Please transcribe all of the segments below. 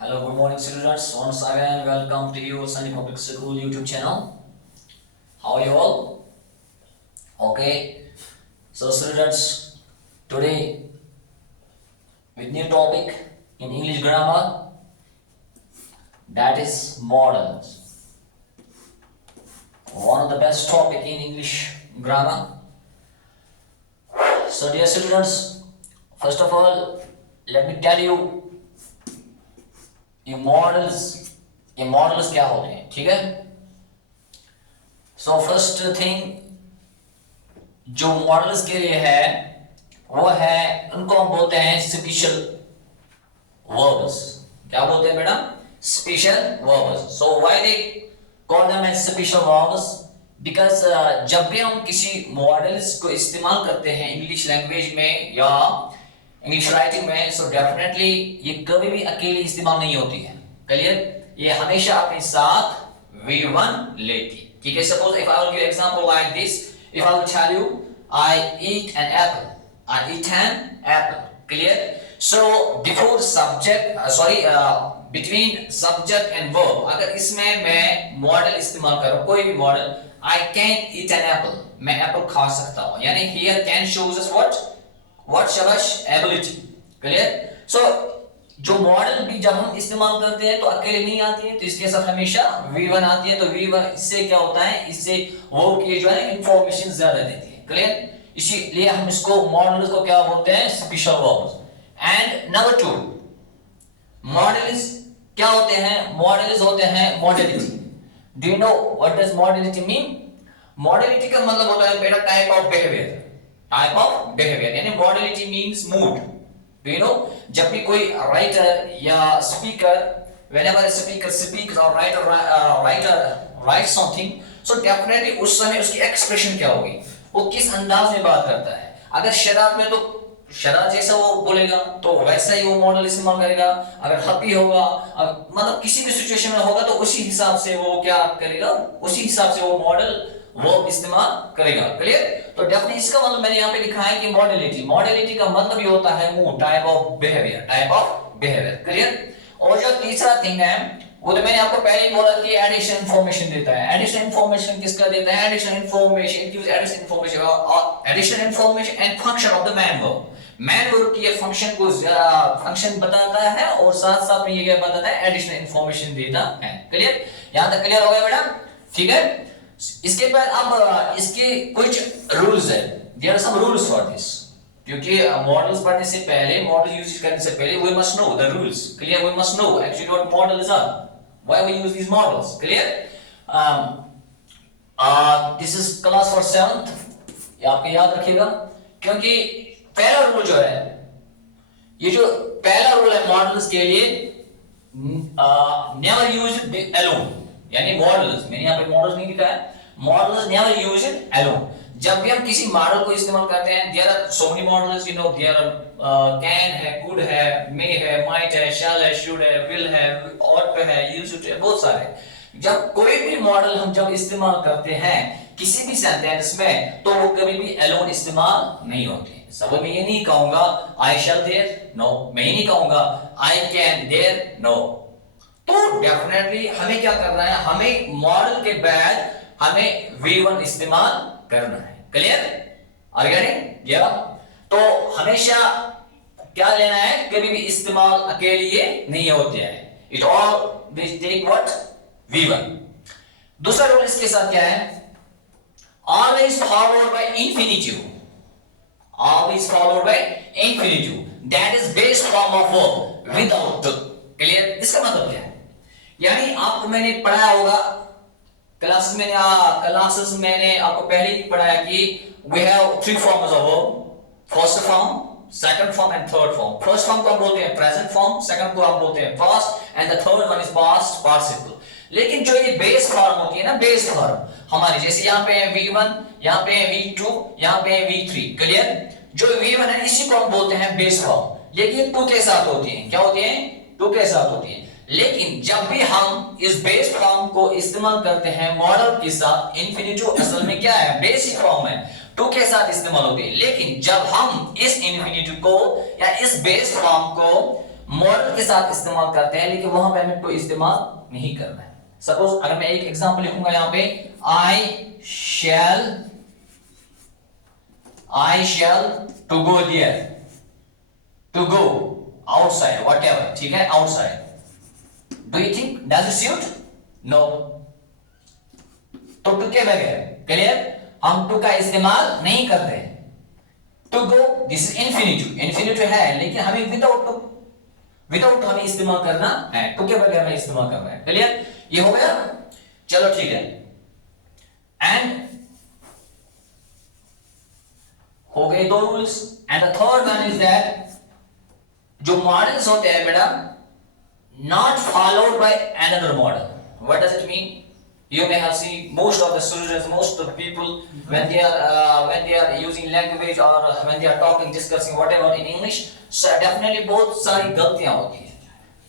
Hello, good morning, students. Once again, welcome to you, Sunny Public School YouTube channel. How are you all? Okay. So, students, today with new topic in English grammar, that is models. One of the best topic in English grammar. So, dear students, first of all, let me tell you ये models क्या होते हैं, ठीक है। So first thing जो models के लिए है वो है, उनको हम बोलते हैं स्पेशल वर्ब्स। क्या बोलते हैं बेटा? Special verbs. So why they call them as special verbs? Because जब भी हम किसी मॉडल्स को इस्तेमाल करते हैं इंग्लिश लैंग्वेज में या इंग्लिश राइटिंग में, सो डेफिनेटली ये कभी भी अकेले इस्तेमाल नहीं होती है। क्लियर? ये हमेशा अपने साथ V1 लेती है, ठीक है। Suppose if I will give example like this, if I will tell you I eat an apple, I eat an apple. Clear? So before subject between subject and verb, अगर इसमें मैं मॉडल इस्तेमाल करूं, कोई भी modal, I can eat an apple, मैं apple खा सकता हूं, यानी here can shows us what शबाश एबिलिटी। क्लियर? सो जो मॉडल भी जब हम इस्तेमाल करते हैं तो अकेले नहीं आती है, तो इसके साथ हमेशा V1 आती है। तो V1 इससे क्या होता है, इससे वो की जो है इंफॉर्मेशन ज्यादा देती है। क्लियर? इसीलिए हम इसको मॉडल्स को क्या बोलते हैं? Special verbs. And number 2, modals क्या होते हैं? मॉडल्स होते हैं modality. Do you know what does modality mean? Modality का मतलब होता है बेटा type of behaviour, type of behaviour, यानी modality means mood. Do you know, जब भी कोई राइटर या speaker, whenever a speaker speaks or writer writes something, so definitely उस समय उसकी एक्सप्रेशन क्या होगी, वो किस अंदाज में बात करता है। अगर शराब में तो शराब जैसा वो बोलेगा तो वैसा ही वो मॉडल इस्तेमाल करेगा। अगर हैप्पी होगा, मतलब किसी भी सिचुएशन में होगा तो उसी हिसाब से वो क्या करेगा, उसी हिसाब से वो मॉडल वो इस्तेमाल करेगा। क्लियर? तो डेफिनेटली इसका मतलब मैंने यहाँ पे लिखा है कि मॉडलिटी का मतलब ये होता है mood, type of behaviour. Clear? और जो तीसरा थिंग है वो तो मैंने आपको पहले ही बोला कि एडिशनल इंफॉर्मेशन देता है। एडिशनल इंफॉर्मेशन किसका देता है? Additional information and function of the man verb. Man verb की फंक्शन बताता है और साथ साथ में ये क्या बताता है? एडिशनल इंफॉर्मेशन देता है। क्लियर? यहां तक क्लियर हो गया बेटा? ठीक है। इसके बाद अब इसके कुछ रूल्स है। There are some rules for this, क्योंकि मॉडल्स पढ़ने से पहले, मॉडल यूज करने से पहले we must know the rules. Clear? We must know actually what models are, why we use these models. Clear? This is class for 7th, ये आपको याद रखिएगा, क्योंकि पहला रूल जो है, ये जो पहला रूल है मॉडल्स के लिए, नेवर यूज अलोन, यानी मॉडल्स, मैंने यहाँ पे मॉडल्स नहीं लिखा है, मॉडल्स नेवर यूज अलोन। जब भी हम किसी मॉडल को इस्तेमाल करते हैं, there are so many models, you know, there are can है, कुड है, मे है, माइट है, शैल है, शुड है, विल है, ought to है, यूज्ड है, बहुत सारे। जब कोई भी मॉडल हम जब इस्तेमाल करते हैं किसी भी सेंटेंस में, तो वो कभी भी अलोन इस्तेमाल नहीं होते। सब मैं ये नहीं कहूंगा आई शैल देयर, नो, मैं ये नहीं कहूंगा आई कैन देयर, नो। तो डेफिनेटली हमें क्या करना है, हमें मॉडल के बाद हमें V1 इस्तेमाल करना है। क्लियर? Are you getting? या तो हमेशा क्या लेना है, कभी भी इस्तेमाल अकेले ये नहीं होते हैं। It all will take what? V1। दूसरा रूल इसके साथ क्या है? Always followed by infinitive, always followed by infinitive, that is based form of verb without. Clear? इसका मतलब क्या है? यानी आपको मैंने पढ़ाया होगा क्लासेस मैंने आपको पहले ही पढ़ाया कि we have 3 forms of verb, first form, second form and third form। first form को हम बोलते हैं present form, second को हम बोलते हैं past and the third one is past participle। लेकिन जो ये बेस फॉर्म होती है ना, बेस फॉर्म हमारी, जैसे यहाँ पे है V1, यहाँ पे है V2, यहाँ पे है V3। क्लियर? जो V1 है इसी को हम बोलते हैं बेस फॉर्म। लेकिन 2 के साथ होती है, क्या होती है? 2 के साथ होती है। लेकिन जब भी हम इस बेस फॉर्म को इस्तेमाल करते हैं मॉडल के साथ, इंफिनिटिव असल में क्या है? बेसिक फॉर्म है, 2 के साथ इस्तेमाल होती है। लेकिन जब हम इस इंफिनिटिव को या इस बेस फॉर्म को मॉडल के साथ इस्तेमाल करते हैं, लेकिन वहां पे हमें टू इस्तेमाल नहीं करना है। सपोज अगर मैं एक एग्जांपल लिखूंगा यहाँ पे, I shall to go there, to go outside, whatever, ठीक है, outside. Do you think does it suit? No. तो टू के बगैर, क्लियर, हम टू का इस्तेमाल नहीं करते हैं। To go, this is infinitive, infinitive है, लेकिन हमें विदाउट हमें इस्तेमाल करना है, टू के बगैर हमें इस्तेमाल करना है। क्लियर, ये हो गया, चलो ठीक है। एंड हो गए दो rules. And the third one is that जो मॉडल्स होते हैं बेटा, not followed by another model. What does it mean? You may have seen most of the students, most of the people when they are using language or when they are talking, discussing whatever in English, so definitely बहुत सारी गलतियां होती हैं।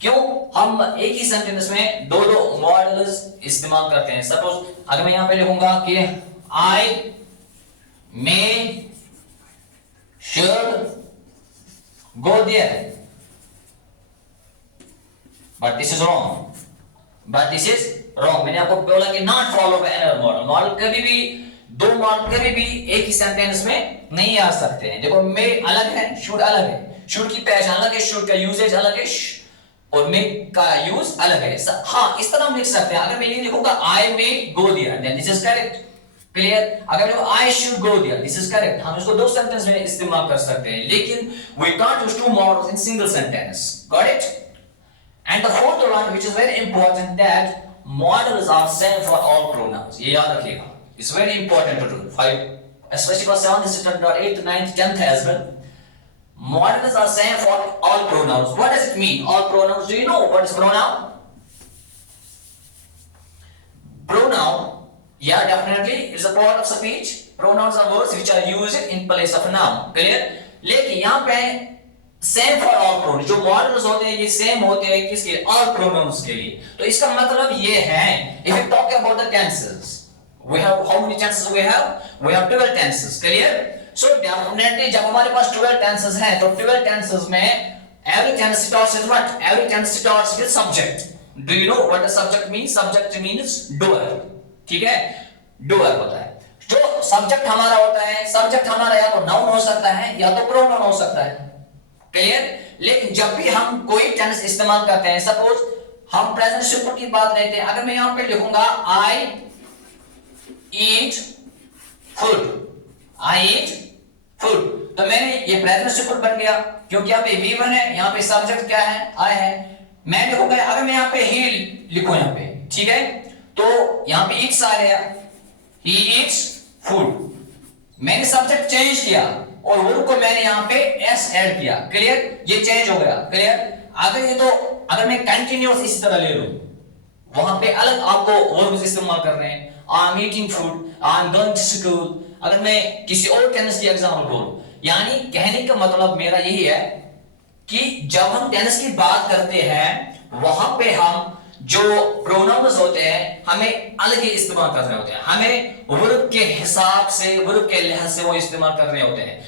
क्यों? हम एक ही sentence में दो मॉडल्स इस्तेमाल करते हैं। सपोज अगर मैं यहाँ पे लिखूंगा कि I may should go there, but this is wrong. मैंने आपको बोला कि not follow by another model. Model कभी भी, दो मॉडल कभी भी एक ही सेंटेंस में नहीं आ सकते हैं। देखो, मे अलग है, शुड अलग है, शुड की पहचान अलग है, शुड का यूजेज अलग है, और मे का यूज अलग है। हाँ, इस तरह हम लिख सकते हैं। अगर मैं ये लिखूंगा I may go there, then this is correct. Clear? अगर मैं I should go there, this is correct. हम इसको दो सेंटेंस में इस्तेमाल कर सकते हैं, लेकिन we can't use two models in single sentence. Got it? And the fourth one which is very important, that models are same for all pronouns. ये याद रखिएगा, it's very important to do, 5 especially for 7th standard, 8th, 9th, 10th as well. Models are same for all pronouns. What does it mean, all pronouns? Do you know what is pronoun? Pronoun, yeah, definitely it's a part of speech. Pronouns are words which are used in place of noun. Clear? लेकिन यहाँ पे same for all pronounce, जो models होते हैं ये same होते हैं किसके लिए? ऑल प्रोनाउंस के लिए। तो इसका मतलब ये है, if you talk about the tenses, we have how many tenses we have 12 tenses. Clear? So definitely जब हमारे पास 12 टेंसेस हैं, तो 12 टेंसेस में every tense starts with what? Every tense starts with subject. Do you know what the subject means? Subject means doer, ठीक है, doer होता है। जो सब्जेक्ट हमारा होता है, सब्जेक्ट हमारा या तो नाउन हो सकता है या तो प्रोनाउन हो सकता है। क्लियर? लेकिन जब भी हम कोई टेंस इस्तेमाल करते हैं, सपोज हम प्रेजेंट सिंपल की बात लेते हैं, अगर मैं यहां पे लिखूंगा आई ईट फूड, आई ईट फूड, तो मैंने ये प्रेजेंट सिंपल बन गया, क्योंकि यहाँ पे V1 है, यहाँ पे सब्जेक्ट क्या है? आई है। मैं लिखूंगा, अगर मैं यहाँ पे ही लिखूं यहाँ पे, ठीक है, तो यहाँ पे ईट्स आ गया, ही ईट्स फूड। मैंने सब्जेक्ट चेंज किया और वर्ब को मैंने यहाँ पे s ऐड किया। क्लियर? ये चेंज हो गया। क्लियर? अगर मैं कंटिन्यूअस इस तरह ले लूं, वहां पे अलग आपको वर्ब्स इस्तेमाल कर रहे हैं, I am eating food, I am going to school. अगर मैं किसी और टेंस की एग्जांपल बोलूं, यानी कहने का मतलब मेरा यही है कि जब हम टेंस की बात करते हैं, वहां पे हम जो प्रोनाउंस होते हैं हमें अलग ही इस्तेमाल करने होते हैं, हमें वर्ब के हिसाब से, वर्ब के लिहाज से वो इस्तेमाल करने होते हैं।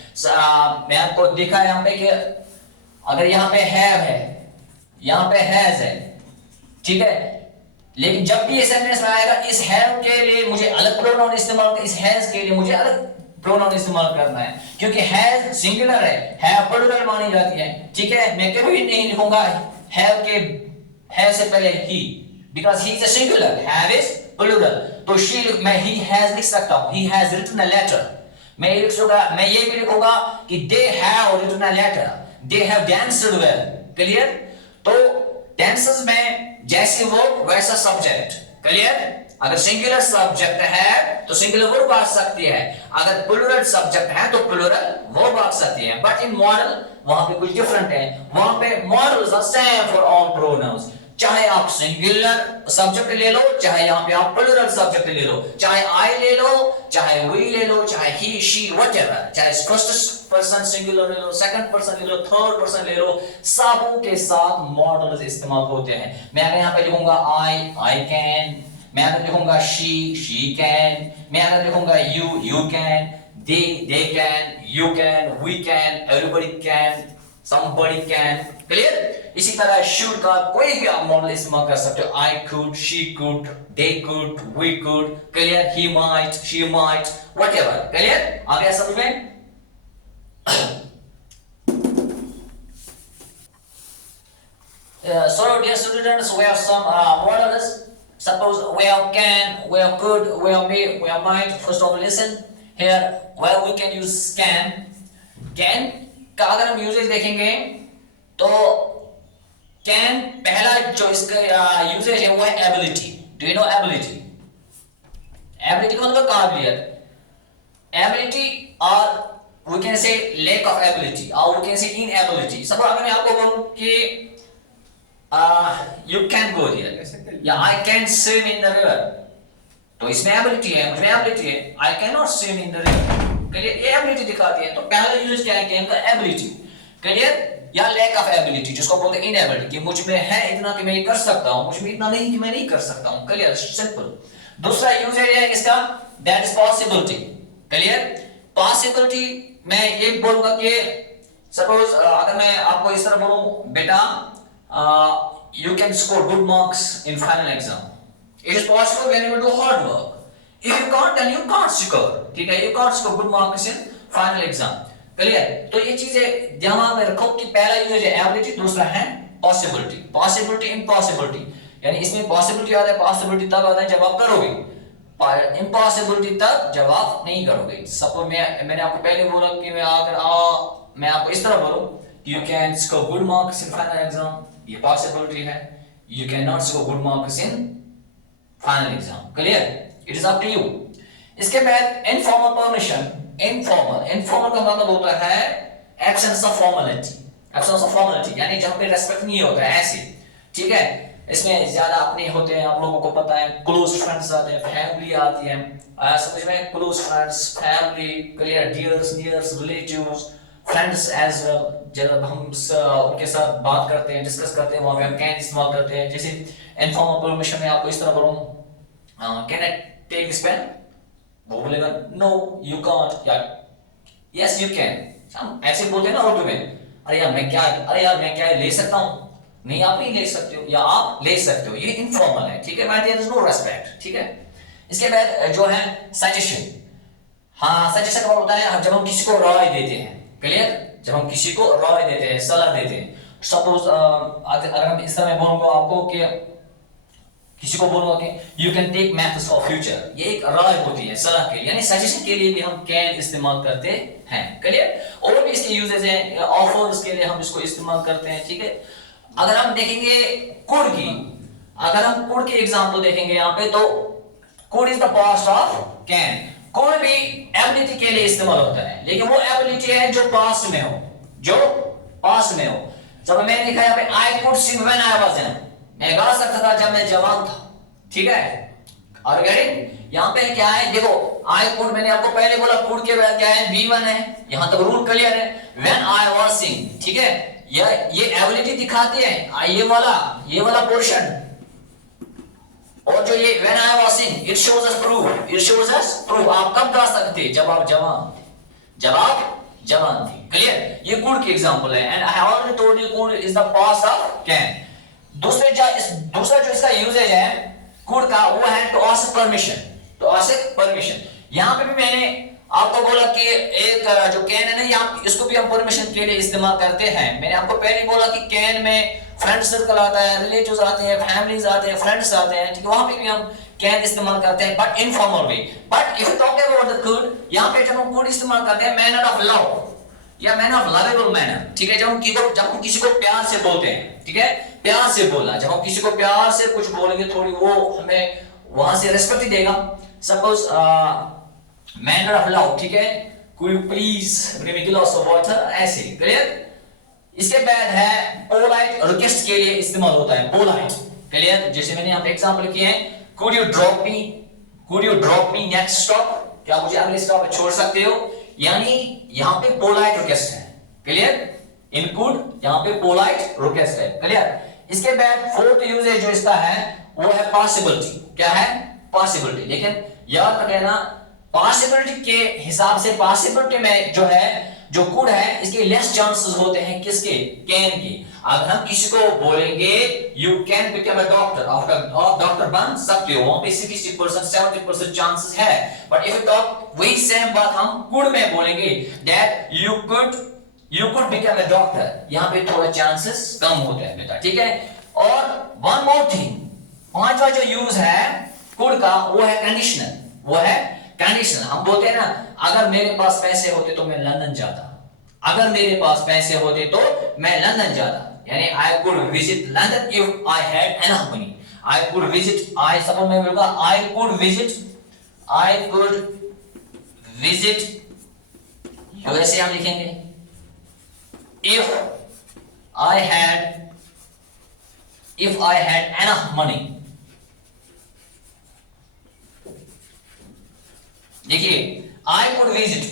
मैं आपको दिखा है यहाँ पे कि अगर यहाँ पे हैव है, यहाँ पे हैज है, ठीक है, लेकिन जब भी ये सेंटेंस में आएगा, इस हैव के लिए मुझे अलग प्रोनाउन इस्तेमाल, इस हैज के लिए मुझे अलग प्रोनाउन इस्तेमाल करना है, क्योंकि हैज सिंगुलर है, हैव प्लूरल मानी जाती है। ठीक है, मैं कभी नहीं लिखूंगा हैव के हैव से पहले ही, because he is a singular, have is plural. तो शी, मैं ही हैज लिख सकता हूं, he has written a letter. मैं ये भी लिखूंगा कि they have written a letter, they have danced well. Clear? तो टेंसेस में जैसे वर्ब वैसा सब्जेक्ट। क्लियर? अगर सिंगुलर सब्जेक्ट है तो सिंगुलर वर्ब आ सकती है, अगर प्लूरल सब्जेक्ट है तो प्लूरल वर्ब आ सकती है। बट इन मॉडल वहां पे कुछ डिफरेंट है, वहां पे models are same for all pronouns. चाहे आप सिंगुलर सब्जेक्ट ले लो, चाहे यहाँ पे आप प्लूरल सब्जेक्ट ले लो, चाहे आई ले लो, चाहे वी ले लो, चाहे ही शी व्हाटएवर, चाहे फर्स्ट पर्सन सिंगुलर ले लो, सेकंड पर्सन ले लो, थर्ड पर्सन ले लो, सबों के साथ मॉडल्स इस्तेमाल होते हैं। मैं अगर यहाँ पे लिखूंगा आई कैन, मैं अगर लिखूंगा शी कैन, मैं अगर लिखूंगा you can, they can, you can, we can, everybody can, somebody can, clear। इसी तरह should का कोई भी आप मॉडल इस्तेमाल कर सकते हो, I could, she could, they could, we could, clear, he might, she might, whatever, clear। आ गया समझ में? So dear students, we have some models. Suppose we have can, we have could, we have may, we have might. First of all, listen here. Where we can use can. Can का अगर हम usage देखेंगे तो can पहला जो इसका usage है वो है ability. Do you no ability? Ability का मतलब काबिलियत। एबिलिटी और we can say lack of ability or we can say inability। Suppose अगर मैं आपको बोलूं कि you can go there या I can swim in the river, तो इसमें एबिलिटी है, मुझमें एबिलिटी है। I cannot swim in the river, clear, ये एबिलिटी दिखाती है। तो पहला यूज क्या है कैन का? एबिलिटी, क्लियर, या लैक ऑफ एबिलिटी जिसको बोलते हैं इनएबिलिटी, कि मुझ में है इतना कि मैं ये कर सकता हूं, मुझ में इतना नहीं कि मैं नहीं कर सकता हूं, क्लियर, सिंपल। दूसरा यूज है इसका that is possibility, clear. Possibility मैं ये बोलूंगा कि सपोज अगर मैं आपको इस तरह बोलूं बेटा you can score good marks in final exam, it is possible when you do hard work, if you can't then you can't score, ठीक है, you can't score good marks in final exam, clear. तो ये चीजें दिमाग में रखो कि पहला यूज है एबिलिटी, दूसरा है पॉसिबिलिटी। पॉसिबिलिटी इम्पॉसिबिलिटी, यानी इसमें पॉसिबिलिटी आता है, पॉसिबिलिटी तब आता है जब आप करोगे, इम्पॉसिबिलिटी तब जब आप नहीं करोगे। सपोज मैंने आपको पहले बोला कि मैं आपको इस तरह बोलूं you can score good marks in final exam, ये पॉसिबिलिटी है। you cannot score good marks in final exam, clear, it is up to you। इसके बाद informal permission, informal का मतलब होता है absence of formality, यानी जहां पे रेस्पेक्ट नहीं होता है, ऐसे, ठीक है। इसमें ज्यादा अपने होते हैं, आप लोगों को पता है, क्लोज फ्रेंड्स आते हैं, फैमिली आती है, समझ में, close friends, family, clear, dears, nears, relatives, friends as well. जब हम उनके साथ बात करते हैं, डिस्कस करते हैं, वहां पे हम कैन इस्तेमाल करते हैं। जैसे इनफॉर्मल परमिशन में आपको इस तरह बोलूं, can I take this pen, वो बोलेगा नो यू कांट, या यस यू कैन। हम ऐसे बोलते हैं ना उर्दू में, अरे यार मैं क्या ले सकता हूं, नहीं आप नहीं ले सकते हो, या आप ले सकते हो, ये इनफॉर्मल है, ठीक है, by there is no respect, ठीक है। इसके बाद जो है सजेशन, हाँ सजेशन का होता है जब हम किसी को राय देते हैं, क्लियर, जब हम किसी को राय देते हैं, सलाह देते हैं। सपोज अगर हम इस तरह बोलूंगा आपको कि किसी को बोलूंगा कि you can take maths for future, ये एक राय होती है, सलाह के लिए, यानी सजेशन के लिए भी हम कैन इस्तेमाल करते हैं, क्लियर। और भी इसके यूजेस हैं, ऑफर्स के लिए हम इसको इस्तेमाल करते हैं, ठीक है। अगर हम देखेंगे कुड की, अगर हम कुड की एग्जांपल देखेंगे यहाँ पे, तो could is the past of can. Could भी एबिलिटी के लिए इस्तेमाल होता है, लेकिन वो एबिलिटी है जो पास्ट में हो, जब मैंने लिखा यहाँ पे I could sing when I was young, मैं गा सकता था जब मैं जवान था, ठीक है। और गेटिंग यहाँ पे क्या है, देखो आई कुड, मैंने आपको पहले बोला कुड के बाद क्या है, V1 है, यहां तक रूल क्लियर है। व्हेन आई वाज सिंग, ठीक है, ये एबिलिटी दिखाती है, ये वाला पोर्शन, और जो ये when I was sing, it shows us proof, आप कब गा सकते, जब आप जवान थे, क्लियर। ये कुड की एग्जांपल है, and I have already told you could is the past of can. दूसरा जो इसका यूजेज है कुड का, वो है टू आस्क परमिशन। यहाँ पे भी मैंने आपको बोला कि एक जो कैन है ना, यहाँ इसको भी हम परमिशन के लिए इस्तेमाल करते हैं। मैंने आपको पहले बोला कि कैन में फ्रेंड सर्कल आता है, रिलेटिव्स आते हैं, फैमिलीज आते हैं, फ्रेंड्स आते हैं, ठीक है, वहां पे भी हम कैन इस्तेमाल करते हैं, but informal way. But if you talk about the could, यहाँ पे जब हम कुड इस्तेमाल करते हैं मैनर ऑफ लव या मैनर ऑफ लवेबल मैनर, ठीक है, जब हम किसी को प्यार से बोलते हैं, ठीक है, प्यार से बोला, जब हम किसी को प्यार से कुछ बोलेंगे, थोड़ी वो हमें वहां से रिस्पेक्ट देगा। सपोज मैनर ऑफ लव, ठीक है, could you please bring me a glass of water, ऐसे, क्लियर। इसके बाद है पोलाइट, रिक्वेस्ट के लिए इस्तेमाल होता है पोलाइट, क्लियर। जैसे मैंने यहाँ पे एग्जांपल किए हैं, could you drop me next stop, क्या मुझे अगले स्टॉप पे छोड़ सकते हो, यानी यहाँ पे पोलाइट रिक्वेस्ट है, क्लियर। इन कुड यहाँ पे पोलाइट रिक्वेस्ट है, क्लियर। इसके बाद फोर्थ यूजेज जो इसका है वो है पॉसिबिलिटी, क्या है, पॉसिबिलिटी। लेकिन याद रखना पॉसिबिलिटी के हिसाब से, पॉसिबिलिटी में जो है जो कुड है इसके लेस चांसेस होते हैं किसके, कैन के। अगर हम किसी को बोलेंगे you can become a doctor, आप डॉक्टर बन सकते हो, वहां पे 60% 70% चांसेस है। बट इफ यू टॉक वही सेम बात हम कुड में बोलेंगे that you could become a doctor, यहाँ पे थोड़ा चांसेस कम होते हैं बेटा, ठीक है। और वन मोर थिंग, पांचवा जो यूज है कुड का वो है कंडीशनल, वो है कंडीशनल। हम बोलते हैं ना अगर मेरे पास पैसे होते तो मैं लंदन जाता, अगर मेरे पास पैसे होते तो मैं लंदन जाता, यानी I could visit London if I had enough money. I could visit, I suppose मैं बोलूंगा आई कुड विजिट यूएसए, हम लिखेंगे if I had enough money। देखिए I could visit,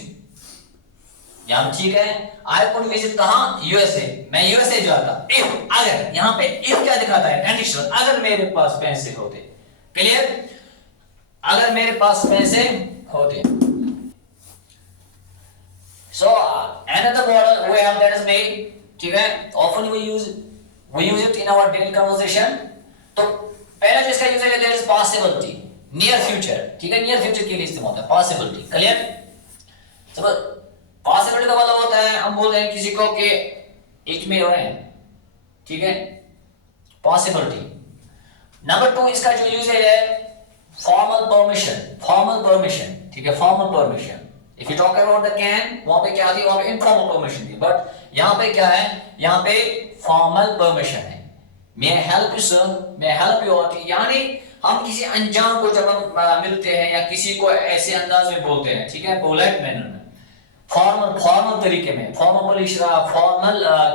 यहां ठीक है, I could visit कहां, यूएसए, मैं यूएसए जाता if, अगर, यहां पे if क्या दिखाता है, कंडीशनल, अगर मेरे पास पैसे होते, क्लियर, अगर मेरे पास पैसे होते। So another model we have that is made, ठीक है, often we use it in our daily conversation। तो पहला जो इसका यूज है that is possibility, near future, ठीक है, नियर फ्यूचर के लिए इस्तेमाल होता है पॉसिबिलिटी, क्लियर। समझ, पॉसिबिलिटी का मतलब होता है हम बोल रहे हैं किसी को कि इट में हो रहे हैं, ठीक है, पॉसिबिलिटी। नंबर 2 इसका जो यूज है फॉर्मल परमिशन, ठीक है, formal permission. If you talk about the can, वहां पे क्या थी, वहां पे इनफॉर्मल परमिशन थी, बट यहां पे क्या है, यहां पे फॉर्मल परमिशन है। May help you sir, may help you out, यानी हम किसी अनजान को जब हम मिलते हैं या किसी को ऐसे अंदाज में बोलते हैं, ठीक है, पोलाइट मैनर में, फॉर्मल तरीके में, फॉर्मल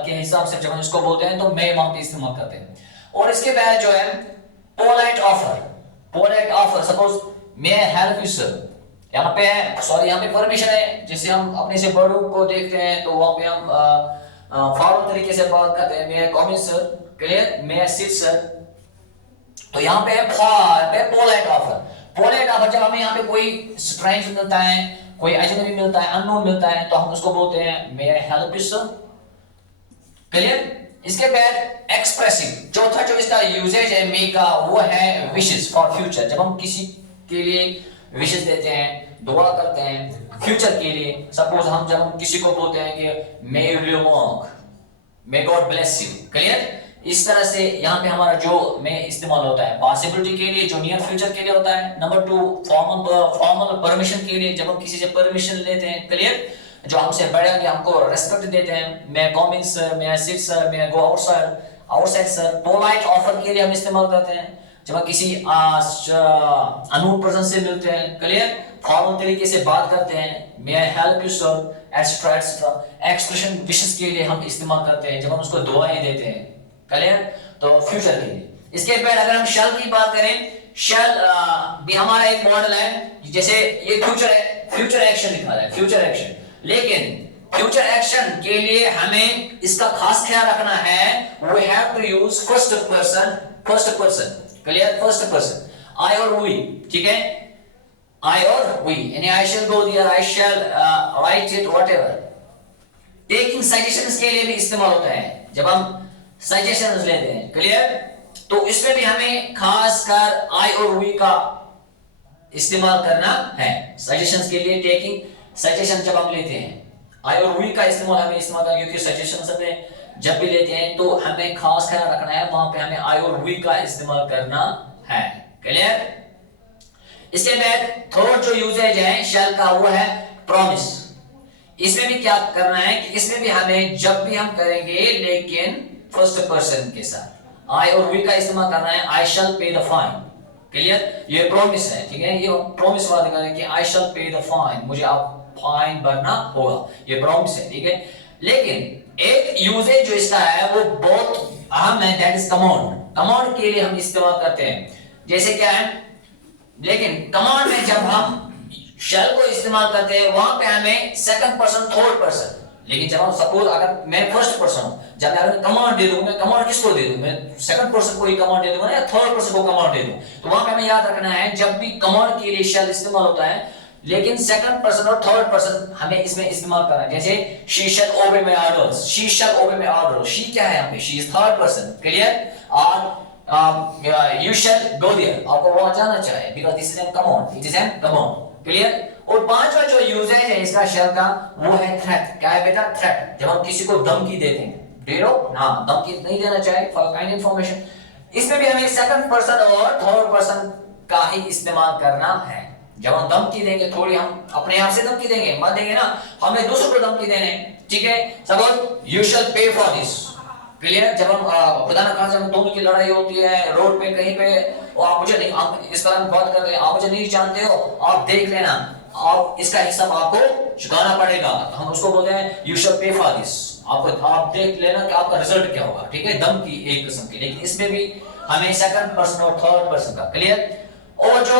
के हिसाब से जब हम इसको बोलते हैं तो मैं वहां पे इस्तेमाल करते हैं। और इसके बाद जो है polite offer, suppose may help you sir, यहाँ पे सॉरी यहाँ पे परमिशन है, जैसे हम अपने से बड़ों को देखते हैं तो वहां पे हम फॉर्मल तरीके से बात करते हैं, may come in sir, clear, may seat sir. तो यहाँ पे पोलाइट ऑफर जब हमें यहाँ पे कोई स्ट्रेंजर मिलता है, कोई अजनबी मिलता है, अननोन मिलता है, तो हम उसको बोलते हैं may I help you sir, clear. इसके बाद एक्सप्रेसिंग, चौथा जो इसका यूजेज है मे का वो है विशेस फॉर फ्यूचर। जब हम किसी के लिए विशेस देते हैं, दुआ करते हैं फ्यूचर के लिए, सपोज जब हम किसी को बोलते हैं कि may you live long, may God bless you, clear. इस तरह से यहाँ पे हमारा जो में इस्तेमाल होता है पॉसिबिलिटी के लिए, जो नियर फ्यूचर के लिए होता है। नंबर 2 फॉर्मल परमिशन के लिए, जब हम किसी से परमिशन लेते हैं, क्लियर, जो हमसे बड़े हैं हमको रेस्पेक्ट देते हैं, may come in sir, may I sit sir, may I go outside sir. Polite offer के लिए हम इस्तेमाल करते हैं जब हम किसी अननोन पर्सन से मिलते हैं, क्लियर, फॉर्मल तरीके से बात करते हैं, may I help you sir, etcetera etcetera. Expression wishes के लिए हम इस्तेमाल करते हैं जब हम उसको दुआएं देते हैं, क्लियर, तो फ्यूचर के लिए। इसके बाद अगर हम शैल की बात करें, शैल भी हमारा एक मॉडल है, जैसे ये फ्यूचर एक्शन लिखा है, फ्यूचर एक्शन, लेकिन फ्यूचर एक्शन के लिए हमें इसका खास ख्याल रखना है, we have to use first person, clear, first person, I और वी, ठीक है, आई और वी, यानी I shall go there, I shall write it, whatever. Taking suggestions के लिए भी इस्तेमाल होता है जब हम सजेशंस लेते हैं, क्लियर। तो इसमें भी हमें खासकर आई और वी का इस्तेमाल करना है सजेशंस के लिए। टेकिंग सजेशन जब हम लेते हैं, आई और वी का इस्तेमाल हमें इस्तेमाल करना, क्योंकि सजेशंस हमें जब भी लेते हैं तो हमें खास ख्याल रखना है, वहां पे हमें आई और वी का इस्तेमाल करना है, क्लियर। इसके बाद थर्ड जो यूजेज है शैल का वो है प्रॉमिस। इसमें भी क्या करना है कि इसमें भी हमें जब भी हम करेंगे लेकिन फर्स्ट पर्सन के साथ आई और वी का इस्तेमाल करना है, आई शैल पे द फाइन, क्लियर, ये प्रॉमिस है, ठीक है, ये प्रॉमिस वादा करना है कि आई शैल पे द फाइन, मुझे आप फाइन भरना होगा, ये प्रॉमिस है, ठीक है। लेकिन एक यूजेज जो इसका है वो बहुत अहम है, दैट इज कमांड के लिए हम इस्तेमाल करते हैं, जैसे क्या है, लेकिन कमांड में जब हम शैल को इस्तेमाल करते हैं वहां पे हमें सेकंड पर्सन थर्ड पर्सन, लेकिन जब हम सपोज अगर मैं फर्स्ट पर्सन हूं, जब मैं कमांड दे दूं, मैं कमांड किसको दे दूं, मैं सेकंड पर्सन को ही कमांड दे दूंगा या थर्ड पर्सन को कमांड दे दूं, तो वहां पे हमें याद रखना है जब भी कमांड के लिए शैल इस्तेमाल होता है, लेकिन सेकंड पर्सन और थर्ड पर्सन हमें इसमें इस्तेमाल करना है। जैसे she shell obey my orders, she shell obey my orders, she क्या है यहाँ पे, she is third person, clear. और यू शैल गो देयर, आपको वहां जाना चाहिए, because this is an command, it is an command, clear. और पांचवा जो यूजेज है इसका शेल का वो है थ्रेट। क्या है बेटा, थ्रेट। जब हम किसी को धमकी देते हैं, दे दो ना, धमकी नहीं देना चाहिए, फॉर काइंड इंफॉर्मेशन। इसमें भी हमें सेकंड पर्सन और थर्ड पर्सन का ही इस्तेमाल करना है। जब हम धमकी देंगे, थोड़ी हम अपने आप से धमकी देंगे, मत देंगे ना, हमें दूसरों को धमकी देने, ठीक है। सपोज यू शैल पे फॉर दिस, क्लियर। जब हम खुदा ना खास्ता हम दोनों की लड़ाई होती है रोड पे कहीं पे, और आप मुझे नहीं, आप इस तरह बात कर रहे हैं, आप मुझे नहीं जानते हो, आप देख लेना, आप इसका हिसाब आपको चुकाना पड़ेगा, हम उसको बोलते हैं यू शैल पे फॉर दिस, आपको आप देख लेना कि आपका रिजल्ट क्या होगा, ठीक है। धमकी एक किस्म की, लेकिन इसमें भी हमें सेकंड पर्सन और थर्ड पर्सन का, क्लियर। और जो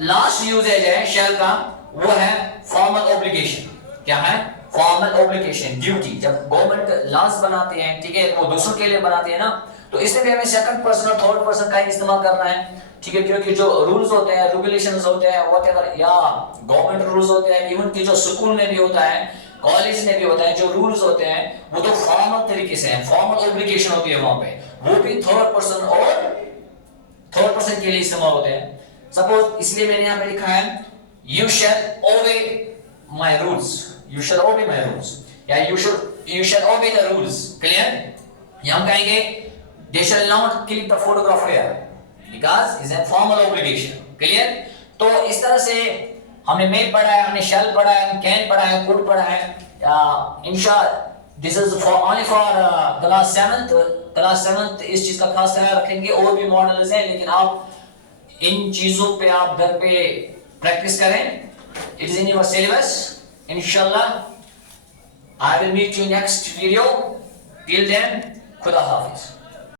लास्ट यूजेज है शेल का वो है फॉर्मल ऑब्लिगेशन। क्या है, फॉर्मल ऑब्लिगेशन, ड्यूटी। जब गवर्नमेंट लॉज बनाते हैं, ठीक है, वो दूसरों के लिए बनाते हैं ना, तो इसमें भी हमें सेकंड पर्सन और थर्ड पर्सन का ही इस्तेमाल करना है, ठीक है। क्योंकि जो रूल्स होते हैं, रेगुलेशंस होते हैं, व्हाटएवर, या गवर्नमेंट रूल्स होते हैं, इवन कि जो स्कूल में भी होता है, कॉलेज में भी होता है, जो रूल्स होते हैं वो तो फॉर्मल तरीके से है, फॉर्मल ऑब्लिगेशन होती है वहां पे, वो भी थर्ड पर्सन के लिए इस्तेमाल होते हैं। सपोज, इसलिए मैंने यहाँ पे लिखा है you shall obey my rules, you shall obey my rules, या you shall obey the rules, clear. यहाँ हम कहेंगे they shall not click the photograph here because is a formal obligation, clear. तो इस तरह से हमने मे पढ़ा है, हमने शैल पढ़ा है, कैन पढ़ा है, कुड पढ़ा है। इंशाअल्लाह this is for only for class 7th इस चीज का खास ख्याल रखेंगे। और भी मॉडल्स हैं, लेकिन आप इन चीजों पे आप घर पे प्रैक्टिस करें, it is in your syllabus. इंशाल्लाह I will meet you next video, till then खुदा हाफिज।